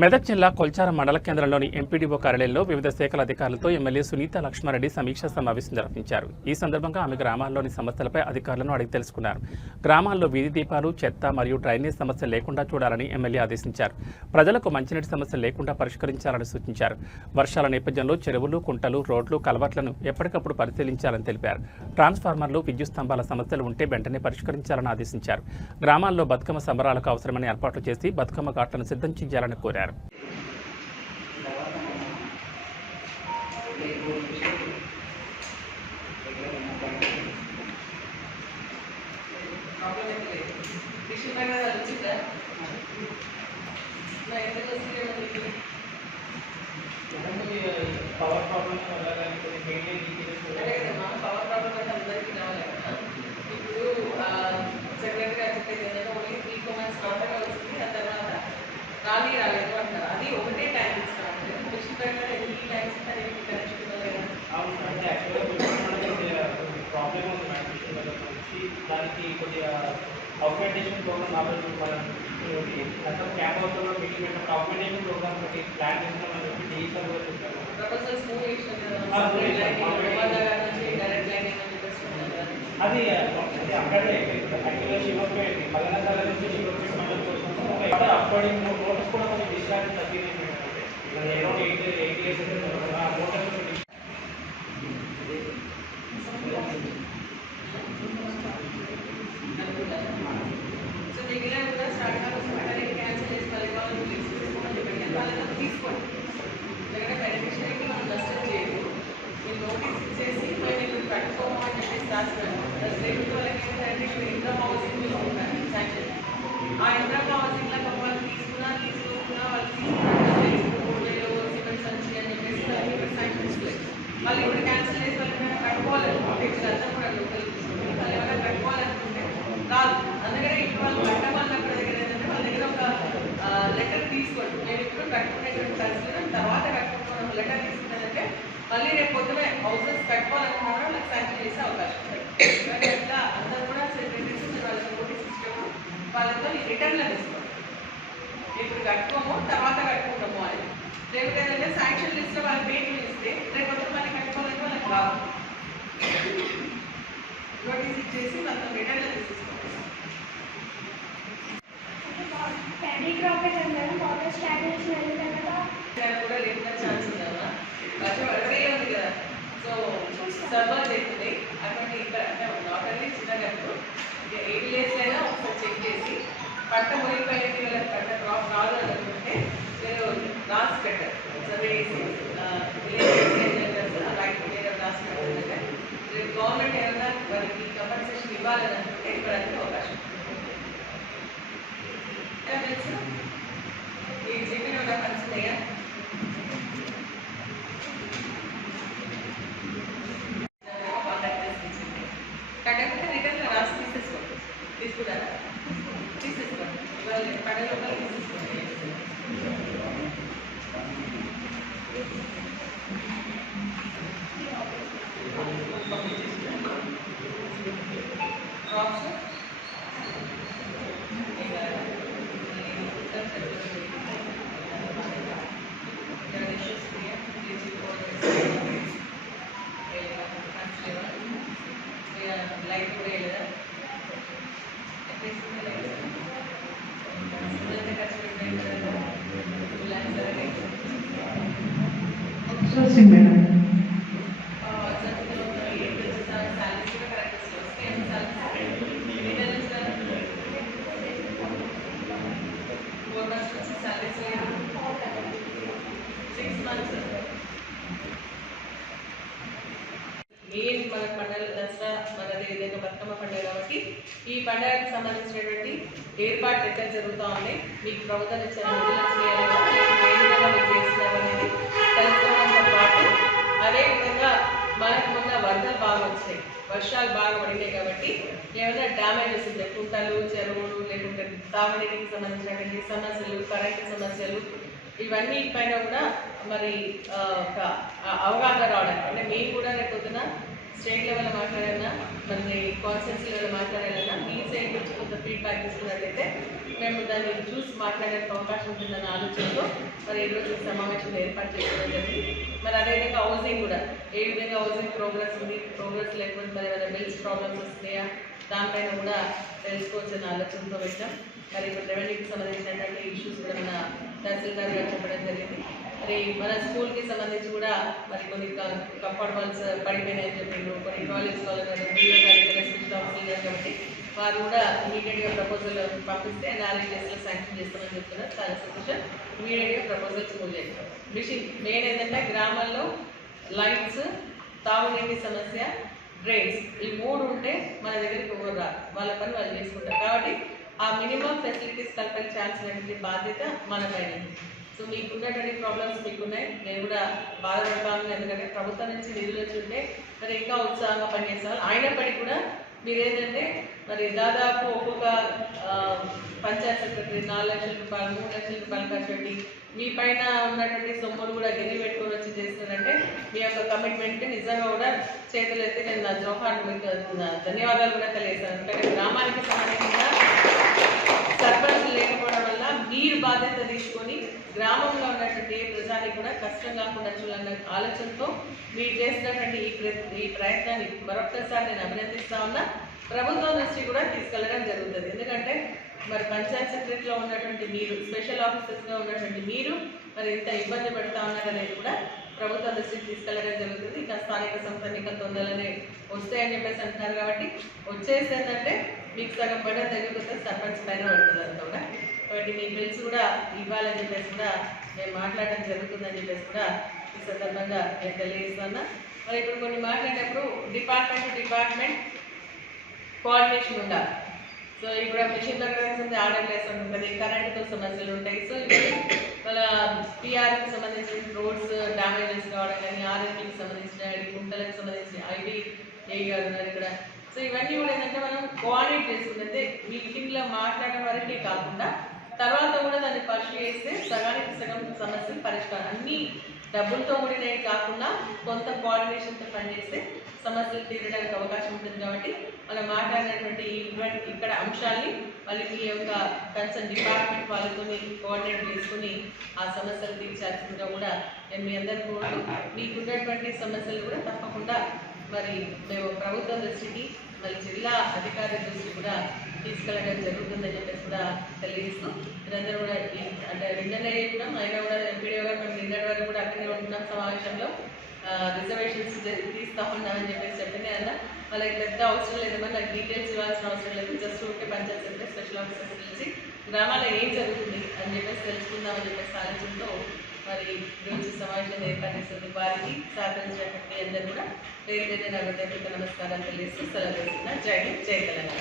మెదక్ జిల్లా కొల్చారం మండల కేంద్రంలోని ఎంపీడీఓ కార్యాలయంలో వివిధ శాఖల అధికారులతో ఎమ్మెల్యే సునీత లక్ష్మారెడ్డి సమీక్షా సమావేశం నిర్వహించారు. ఈ సందర్భంగా ఆమె గ్రామాల్లోని సమస్యలపై అధికారులను అడిగి తెలుసుకున్నారు. గ్రామాల్లో వీధి దీపాలు, చెత్త మరియు డ్రైనేజ్ సమస్య లేకుండా చూడాలని ఎమ్మెల్యే ఆదేశించారు. ప్రజలకు మంచినీటి సమస్య లేకుండా పరిష్కరించాలని సూచించారు. వర్షాల నేపథ్యంలో చెరువులు, కుంటలు, రోడ్లు, కలవట్లను ఎప్పటికప్పుడు పరిశీలించాలని తెలిపారు. ట్రాన్స్ఫార్మర్లు, విద్యుత్ స్తంభాల సమస్యలు ఉంటే వెంటనే పరిష్కరించాలని ఆదేశించారు. గ్రామాల్లో బతుకమ్మ సంబరాలకు అవసరమైన ఏర్పాట్లు చేసి బతుకమ్మ ఘాట్లను సిద్ధం చేయాలని కోరారు. పవర్ ప్రాబ్లమ్స్ వల్ల కానీ పవర్ ప్రాబ్లమ్ అంటే అందరికీ రావాలి. ఇప్పుడు సెక్రటరీ గారు చెప్పేది ఏంటంటే ఓన్లీ 3-4 months మాత్రమే వచ్చింది. ఆ తర్వాత ఖాళీ రాలేదు అంటారు. అది ఒకటే టైం ఇస్తాను మిషన్ పైన ఎన్ని టైమ్స్ ఇస్తారు కనెక్షన్ అవును. అంటే యాక్చువల్గా ప్రాబ్లమ్ ఉంది మేడం మిషన్ వల్ల నుంచి దానికి కొద్దిగా ఆగ్మెంటేషన్ ప్రోగ్రామ్ కాబట్టి మనం క్యాంప్ హౌస్లో మీటింగ్ పెట్టినప్పుడు ఆగ్మెంటేషన్ ప్రోగ్రామ్ ఒకటి ప్లాన్ చేస్తామని చెప్పి డీసీ కూడా చెప్పారు. ప్రపోజల్స్ మూవ్ అది అక్కడే యాక్చువల్గా శివపేట మదనసాల నుంచి శివపేట మండలం కోసం అప్పటి నోటీస్ కూడా కొంచెం డిశ్చార్జ్ తగ్గింది. అరౌండ్ 8 years నోటీస్ మళ్ళీ ఇప్పుడు క్యాన్సిల్ చేసి వాళ్ళకి కట్టుకోవాలని అంతా కూడా లోకల్ వాళ్ళు ఎవరైనా కట్టుకోవాలనుకుంటే కాదు. అందుకనే ఇప్పుడు వాళ్ళు కట్టమన్నప్పుడు దగ్గర ఏంటంటే వాళ్ళ దగ్గర ఒక లెటర్ తీసుకోండి. నేను ఇప్పుడు కట్టుకునేటువంటి పరిస్థితి తర్వాత కట్టుకుంటున్న లెటర్ తీసుకున్నదంటే మళ్ళీ రేపు పొద్దునే హౌసెస్ కట్టుకోవాలనుకున్నారో వాళ్ళకి శాంక్షన్ చేసే అవకాశం ఉంది. అట్లా అందరూ కూడా సెక్రటరీస్ వాళ్ళకి నోటీస్ ఇచ్చాము. వాళ్ళతో ఈ రిటర్న్లో తీసుకోండి. ఇప్పుడు కట్టుకోము తర్వాత కట్టుకుంటాము అని లేకపోతే ఏంటంటే శాంక్షన్ లిస్ట్లో వాళ్ళ పేర్లు ఇస్తే రేపు పొద్దున మళ్ళీ కట్టుకోవాలంటే వాళ్ళకి రాదు. నోటీస్ ఇచ్చేసి మొత్తం రిటర్న్లో తీసుకోండి. కూడా లేకుండా ఛాన్స్ ఉందమ్మా. వర్షం అక్కడే ఉంది కదా. సో సర్వర్ అవుతుంది అటువంటి ఇక్కడ అంటే నాట్ ఓన్లీ చిన్నగట్టు 8 days అయినా ఒకసారి చెక్ చేసి పంట మునిగిపోయినట్టు వీళ్ళ పంట క్రాప్ రాదు అనుకుంటే మీరు రాసి పెట్టారు. సర్వే చేసి అలాగే మీరు రాసి పెట్టారంటే రేపు గవర్నమెంట్ ఏమైనా వారికి కంపన్సేషన్ ఇవ్వాలని అనుకుంటే ఇవ్వడానికి అవకాశం తెలుసు. ఈ జీపీ కూడా కలుస్తున్నాయా కాకపోతే రిటర్న్లో రాసి తీసేసుకోండి. తీసుకున్నారా? తీసేసుకోండి. ఇవాళ పండుగ తీసేసుకోండి. క్రాప్స్ లైట్ కూడా లేదా మెయిన్ మన పండుగ దసరా మన అదేవిధంగా బతుకమ్మ పండుగ కాబట్టి ఈ పండుగకి సంబంధించినటువంటి ఏర్పాట్లు ఎక్కడ జరుగుతూ ఉన్నాయి, మీకు ప్రభుత్వం ఇచ్చిన నిధులు చేస్తున్నారనేది తెలుసుకోవడంతో పాటు అదేవిధంగా మనకు మొన్న వరదలు బాగా వచ్చాయి, వర్షాలు బాగా పడినాయి కాబట్టి ఏమైనా డ్యామేజెస్ ఉంటాయి, కుంటలు, చెరువులు, లేకుంటే తాగునీటికి సంబంధించినటువంటి సమస్యలు, కరెంటు సమస్యలు, ఇవన్నీ పైన కూడా మరి ఒక అవగాహన రావడానికి అంటే మేము కూడా రేపు పొద్దున స్టేట్ లెవెల్ మాట్లాడాలన్నా మన కాన్స్టిట్యూన్సీ లెవెల్ మాట్లాడాలన్నా మీ సైడ్ నుంచి కొంత ఫీడ్బ్యాక్ తీసుకున్నట్లయితే మేము దాన్ని చూసి మాట్లాడే అవకాశం ఉంటుందన్న ఆలోచనతో మరి ఈరోజు సమావేశం ఏర్పాటు చేసుకోవడం జరిగింది. మరి అదేవిధంగా హౌసింగ్ కూడా ఏ విధంగా హౌసింగ్ ప్రోగ్రెస్ ఉంది, ప్రోగ్రెస్ లేకపోతే మరి ఏమైనా బిల్స్ ప్రాబ్లమ్స్ వస్తున్నాయా దానిపైన కూడా తెలుసుకోవచ్చన్న ఆలోచనతో పెట్టాం. మరి ఇప్పుడు రెవెన్యూకి సంబంధించినటువంటి ఇష్యూస్ కూడా మన తహసీల్దార్ గారు చెప్పడం జరిగింది. మరి మన స్కూల్కి సంబంధించి కూడా మరి కొన్ని కంపౌండ్ వాల్స్ పడిపోయినాయని చెప్పిండ్రు, కొన్ని కాలేజ్ కాబట్టి వారు కూడా ఇమీడియట్గా ప్రపోజల్ పంపిస్తే అనాలిసిస్ చేసి శాంక్షన్ చేస్తామని చెప్తున్నారు. చాలా సంతోషం. ఇమీడియట్గా ప్రపోజల్స్ మూవ్ చేస్తాం. మెయిన్ ఏంటంటే గ్రామాల్లో లైట్స్, తాగునీటి సమస్య, డ్రైన్స్ ఈ 3 ఉంటే మన దగ్గరికి ఎవరు రాదు, వాళ్ళ పని వాళ్ళు చేసుకుంటారు. కాబట్టి ఆ మినిమం ఫెసిలిటీస్ కల్పించాల్సినటువంటి బాధ్యత మన పైన. సో మీకు ఉన్నటువంటి ప్రాబ్లమ్స్ మీకున్నాయి, నేను కూడా బాధపడతాను. ఎందుకంటే ప్రభుత్వం నుంచి నిధులు వచ్చి ఉంటే మరి ఇంకా ఉత్సాహంగా పనిచేస్తారు. అయినప్పటికీ కూడా మీరు ఏంటంటే మరి దాదాపు ఒక్కొక్క పంచాయత్ సెక్రటరీ 4 లక్షల రూపాయలు 3 లక్షల రూపాయలు ఖర్చు పెట్టి మీ పైన ఉన్నటువంటి సొమ్ములు కూడా గిరి పెట్టుకొని వచ్చి చేస్తున్నారంటే మీ యొక్క కమిట్మెంట్ నిజంగా కూడా చేతులు ఎత్తి నేను నా జోహార్ మీకు ధన్యవాదాలు కూడా తెలియజేస్తాను. ఎందుకంటే గ్రామానికి సంబంధించిన సర్పంచ్ లేకపోవడం వల్ల మీరు బాధ్యత తీసుకొని గ్రామంలో ఉన్నటువంటి ఏ ప్రజానికి కూడా కష్టం కాకుండా చూడాలన్న ఆలోచనతో మీరు చేసినటువంటి ఈ ప్రయత్నాన్ని మరొకసారి నేను అభినందిస్తా ఉన్నా. ప్రభుత్వం దృష్టి కూడా తీసుకెళ్ళడం జరుగుతుంది. ఎందుకంటే మరి పంచాయత్ సెక్రటరీలో ఉన్నటువంటి మీరు, స్పెషల్ ఆఫీసర్స్గా ఉన్నటువంటి మీరు మరి ఇంత ఇబ్బంది పెడతా ఉన్నారనేది కూడా ప్రభుత్వ దృష్టికి తీసుకెళ్ళడం జరుగుతుంది. ఇంకా స్థానిక సంస్థ ఎన్నికలు తొందరనే వస్తాయని చెప్పేసి అంటున్నారు. కాబట్టి వచ్చేసి ఏంటంటే మీకు సగం పడ్డ తగ్గిపోతే సర్పంచ్ పైన పడుతుంది అంతా కూడా. కాబట్టి మీ బిల్స్ కూడా ఇవ్వాలని చెప్పేసి కూడా మేము మాట్లాడడం జరుగుతుందని చెప్పేసి కూడా ఈ సందర్భంగా నేను తెలియజేస్తున్నా. మరి ఇప్పుడు కొన్ని మాట్లాడేటప్పుడు డిపార్ట్మెంట్ కోఆర్డినేషన్ ఉండాలి. సో ఇప్పుడు మిషన్ దగ్గర ఆర్డర్ వేసి ఉంటుంది, కరెంటుతో సమస్యలు ఉంటాయి. సో ఇప్పుడు మన పిఆర్కి సంబంధించిన రోడ్స్ డ్యామేజెస్ కావడం కానీ, ఆర్ఎంపీకి సంబంధించిన గుంటలకు సంబంధించిన ఐడి గారు ఉన్నారు ఇక్కడ. సో ఇవన్నీ కూడా ఏంటంటే మనం కోఆర్డినేట్ చేసుకుంటే మీటింగ్లో మాట్లాడడం వరకే కాకుండా తర్వాత కూడా దాన్ని పరిశీలిస్తే సగానికి సగం సమస్యలు పరిష్కారం. అన్ని డబ్బులతో కూడినవి కాకుండా కొంత కోఆర్డినేషన్తో పనిచేస్తే సమస్యలు తీరడానికి అవకాశం ఉంటుంది. కాబట్టి మనం మాట్లాడినటువంటి ఇక్కడ అంశాన్ని మళ్ళీ మీ యొక్క కన్సర్న్ డిపార్ట్మెంట్ వాళ్ళతో కోఆర్డినేట్ చేసుకుని ఆ సమస్యలు తీర్చాల్సిందిగా కూడా నేను మీ అందరికీ కోరుతూ మీకున్నటువంటి సమస్యలు కూడా తప్పకుండా మరి మేము ప్రభుత్వ దృష్టికి మరి జిల్లా అధికారుల దృష్టి కూడా తీసుకెళ్ళడం జరుగుతుందని చెప్పేసి కూడా తెలియజేస్తూ మీరందరూ కూడా అంటే నిన్ననే కూడా అయినా కూడా ఎంపీడీ గారు మేము నిన్నటి వరకు కూడా అక్కడే ఉంటున్నాం సమావేశంలో రిజర్వేషన్స్ తీస్తా ఉన్నామని చెప్పేసి చెప్పిన అన్న వాళ్ళకి పెద్ద అవసరం లేదమ్మా, నాకు డీటెయిల్స్ ఇవ్వాల్సిన అవసరం లేదు, జస్ట్ ఊరికే పంచాయత్ సెక్రటరీ స్పెషల్ ఆఫీసర్స్ తెలిసి గ్రామాల్లో ఏం జరుగుతుంది అని చెప్పేసి తెలుసుకుందామని చెప్పేసి ఆలోచనతో మరి ఈరోజు సమావేశం ఏర్పాటు చేస్తుంది. వారికి సహకరించినటువంటి అందరూ కూడా పేరు పేరు నగదు నమస్కారాలు తెలియజేస్తూ సెలవు చేస్తున్నా. జై హింద్, జై తెలంగాణ.